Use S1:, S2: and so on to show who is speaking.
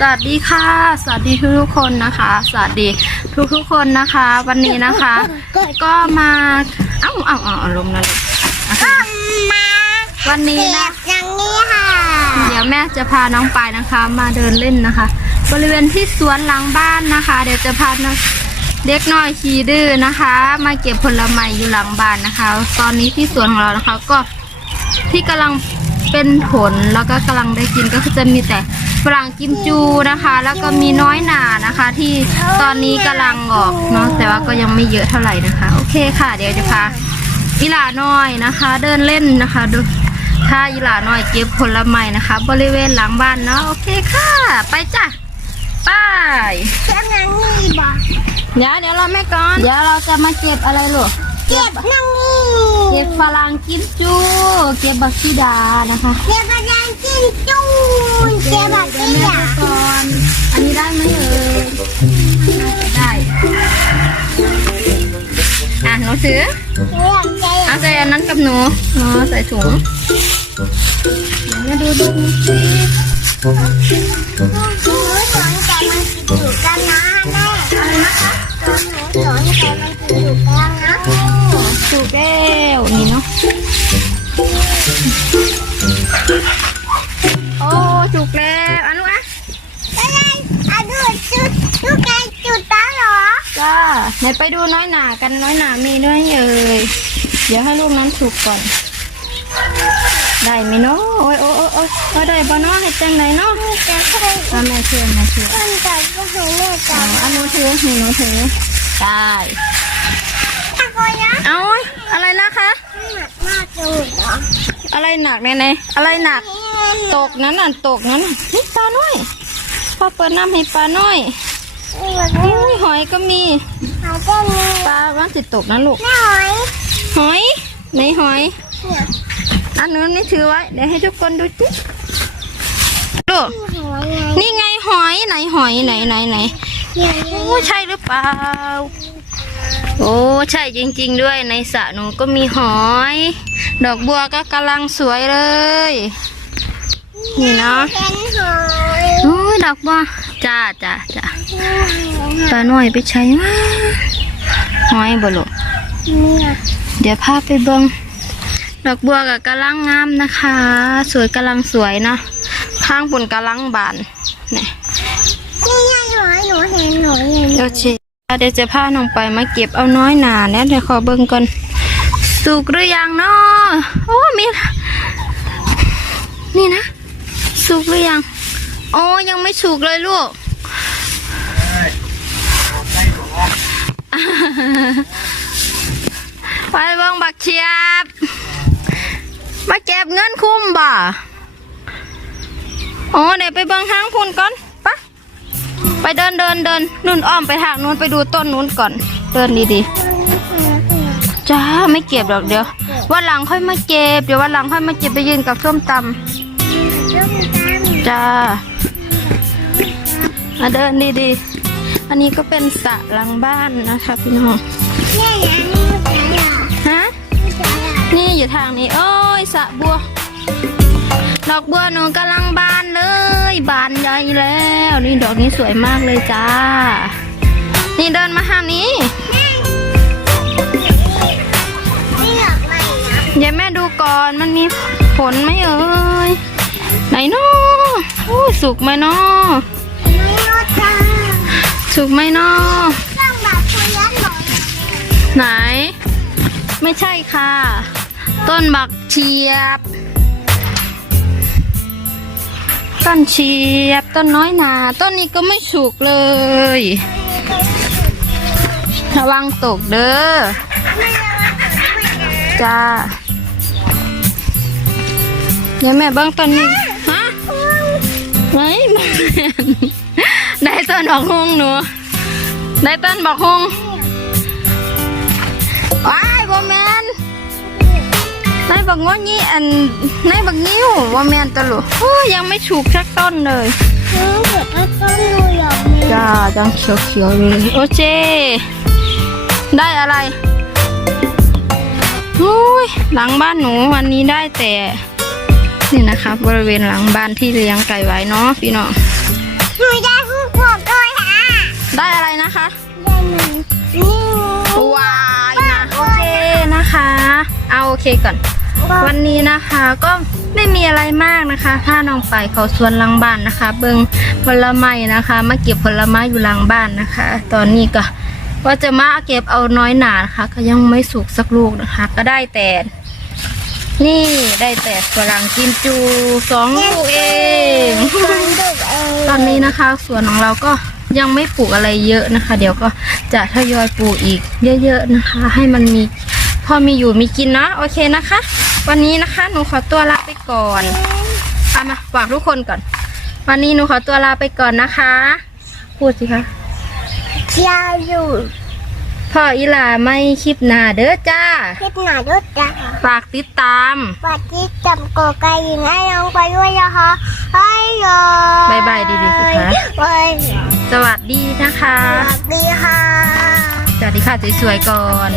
S1: สวัสดีค่ะ สวัสดีทุกทุกๆคนนะคะ สวัสดีทุกทุกๆคนนะคะ วันนี้นะคะ ก็มาเอ้าเอ้าเอ้าอารมณ์นั่นเลยโอเค
S2: มา
S1: วันนี้
S2: เปีย
S1: นะ
S2: กอย่างนี้ค่ะ
S1: เดี๋ยวแม่จะพาน้องปายนะคะ มาเดินเล่นนะคะ บริเวณที่สวนหลังบ้านนะคะ เดี๋ยวจะพาน้องเด็กน้อยขี่ดื้อนะคะ มาเก็บผลไม้อยู่หลังบ้านนะคะ ตอนนี้ที่สวนของเรานะคะก็ที่กำลังเป็นผลแล้วก็กำลังได้กินก็คือจะมีแต่ ฝรั่งกิมจูนะคะ แล้วก็มีน้อยหนานะคะ ที่ตอนนี้กำลังออกเนาะแต่ว่าก็ยังไม่เยอะเท่าไหร่นะคะ โอเคค่ะ เดี๋ยวจะพาอีหลาน้อยนะคะ เดินเล่นนะคะดูถ้าอีหลาน้อยเก็บผลไม้นะคะ บริเวณหลังบ้านเนาะโอเคค่ะ ไปจ้ะไป
S2: เปียกอย่างนี้บอก
S1: เดี๋ยวเดี๋ยวเราแม่ก่อน เดี๋ยวเราจะมาเก็บอะไรลูก
S2: เก็บอย่างนี้
S1: เก็บฝรั่งกิมจู เก็บบักซีดานะคะ
S2: เก็บอะไรกิน จูนเก็บแบบ
S1: เดี๋ยว
S2: นี้
S1: แม่
S2: อะ
S1: ดูก่อนอันนี้ได้ไหมเอ่ยน่าจะได้อะหนูถือ
S2: เรียกใจ
S1: เอาใส่อันนั้นกับหนูอ๋อใส่ถุงเดี๋ยวแม่ดูดูสิ
S2: หนูสนใจมันกินอยู่กันนะแม่อะไรนะคะหนูสนใจมันกินอยู่กันนะ
S1: ถูกแล้วนี่เนาะ
S2: จ้า
S1: ไหนไปดูน้อยหนากันน้อยหนามีด้วยเอ่ยเดี๋ยวให้ลูกนั้นถูกก่อน ได้ไหมเนาะโอ้ยโอ้ยโอ้ยโอ้ยโอ้ยได้บ่เนาะให้จังไหนเนาะ
S2: จะเคย
S1: เอาแม่เชื่อแม่เชื่อ
S2: คนใจก็คือแม่ใจ
S1: เอาอันนู้นถือนี่หนูถือได้
S2: ตะโกนนะ
S1: เอาอะไรนะคะ
S2: หนักมากเลยเหรอ
S1: อะไรหนักเนี่ยไหนอะไรหนัก ตกนั้นน่ะตกนั้นน่ะนี่ปลาน้อยพ่อเปิดน้ำให้ปลาน้อย อุ้ยหอยก็มี
S2: หายใจมี
S1: ปลาว่าสิตกนะลูก
S2: แม่หอย
S1: หอยไหนหอย
S2: เนี่ย
S1: อันนู้นนี่ถือไว้ เดี๋ยวให้ทุกคนดูจิลูก
S2: หอยไง
S1: นี่ไงหอยไหนหอยไหนไหนไหน
S2: เนี่ย
S1: โอ้ใช่หรือเปล่า โอ้ใช่จริง ๆ ด้วยในสระหนูก็มีหอย ดอกบัวก็กำลังสวยเลย นี่เนาะ
S2: เป็นหอย
S1: โอ้ยดอกบัว จ้าจ้าจ้าปลาหน่อยไปใช้ว่าหอยบ่ลูก
S2: เนี่ย
S1: เดี๋ยวพาไปเบิงดอกบัวกับกำลังงามนะคะ สวยกำลังสวยเนาะข้างบนกำลังบานเนี่ย
S2: นี่ไงหอยหนูเห็นหนูเห็น
S1: โอเคเดี๋ยวจะพาน้องไปมาเก็บเอาน้อยหนาเนี่ยเดี๋ยวขอเบิ่งก่อนสุกหรือยังเนาะโอ้มีนี่นะ สุกหรือยัง โอ้ยังไม่สุกเลยลูก ไปเบิ่งบักเชียบ มาเก็บเงินคุ้มบ่โอ้เดี๋ยวไปเบิ่งทางพุ่นก่อนปะไปเดินเดินเดินนู่นอ้อมไปทางนู้นไปดูต้นนู้นก่อน เดินดีๆจ้าไม่เก็บหรอกเดี๋ยววันหลังค่อยมาเก็บ เดี๋ยววันหลังค่อยมาเก็บไปยืนกับส้มตำ จ้า มาเดินดีๆ อันนี้ก็เป็นสระหลังบ้านนะคะพี่น้อง
S2: เนี่ยนะนี่ใช่หรอ
S1: ฮะ
S2: นี่ใช่หรอ
S1: นี่อยู่ทางนี้ โอ้ยสระบัว ดอกบัวหนูกำลังบานเลย บานใหญ่แล้ว นี่ดอกนี้สวยมากเลยจ้า นี่เดินมาทางนี้
S2: นี่หลอกใหม่นะ
S1: เดี๋ยวแม่ดูก่อนมันมีผลไหมเอ่ยไหนเนาะ โอ้สุกไหมเนาะสุกไหมเนาะ
S2: ต้องแบบคุยกันหน่อย
S1: ไหน ไม่ใช่ค่ะ ต้นบักเชียบ ต้นเชียบ ต้นน้อยนา ต้นนี้ก็ไม่สุกเลย ระวังตกเด้อจ้าเดี๋ยวแม่เบิ้งต้นนี้ ไหนบ่แม่นได้ต้นบอกฮงหนูได้ต้นบอกฮงว้ายบ่แมนได้บักงอนี่อันได้บักนิ้วบ่แมนตะลุโอ้ยยังไม่ฉุกสักต้นเลย
S2: เออเดี๋ยวก็ต้นดูอย่างนี้
S1: จ้าจังเขียวเขียวๆเลยโอเจได้อะไรโอ้ยหลังบ้านหนูวันนี้ได้แต่ นี่นะคะ บริเวณหลังบ้านที่เลี้ยงไก่ไว้เนาะพี่น้อง
S2: หนูได้ผู้ปกด้วยค่ะ
S1: ได้อะไรนะคะ
S2: ได้หนึ่งนี่
S1: วายนะโอเคนะคะ เอาโอเคก่อน วันนี้นะคะก็ไม่มีอะไรมากนะคะถ้าน้องไปเขาสวนหลังบ้านนะคะ เบิงผลไม้นะคะ มาเก็บผลไม้อยู่หลังบ้านนะคะ ตอนนี้ก็ว่าจะมาเก็บเอาน้อยหนานะคะ ก็ยังไม่สุกสักลูกนะคะ ก็ได้แต่ นี่ได้แต่ฝรั่งกิมจูสองลูกเอง
S2: คนดุเอง
S1: ตอนนี้นะคะสวนของเราก็ยังไม่ปลูกอะไรเยอะนะคะ เดี๋ยวก็จะทยอยปลูกอีกเยอะๆนะคะ ให้มันมีพอมีอยู่มีกินเนาะโอเคนะคะ วันนี้นะคะหนูขอตัวลาไปก่อนเอามาฝากทุกคนก่อน วันนี้หนูขอตัวลาไปก่อนนะคะ พูดสิคะ
S2: เที่ยวอยู่
S1: พ่ออีหลาไม่คลิปหน้าเด้อจ้า
S2: คลิปหนาด้วยจ้า
S1: ฝากติดตาม
S2: ปฏิจำโกไก่ยิงให้น้องไปด้วยนะคะให้เลย
S1: บ๊ายบายดีๆสิคะ
S2: บาย
S1: สวัสดีนะคะ
S2: สวัสดีค่ะ
S1: สวัสดีค่ะสวยๆก่อน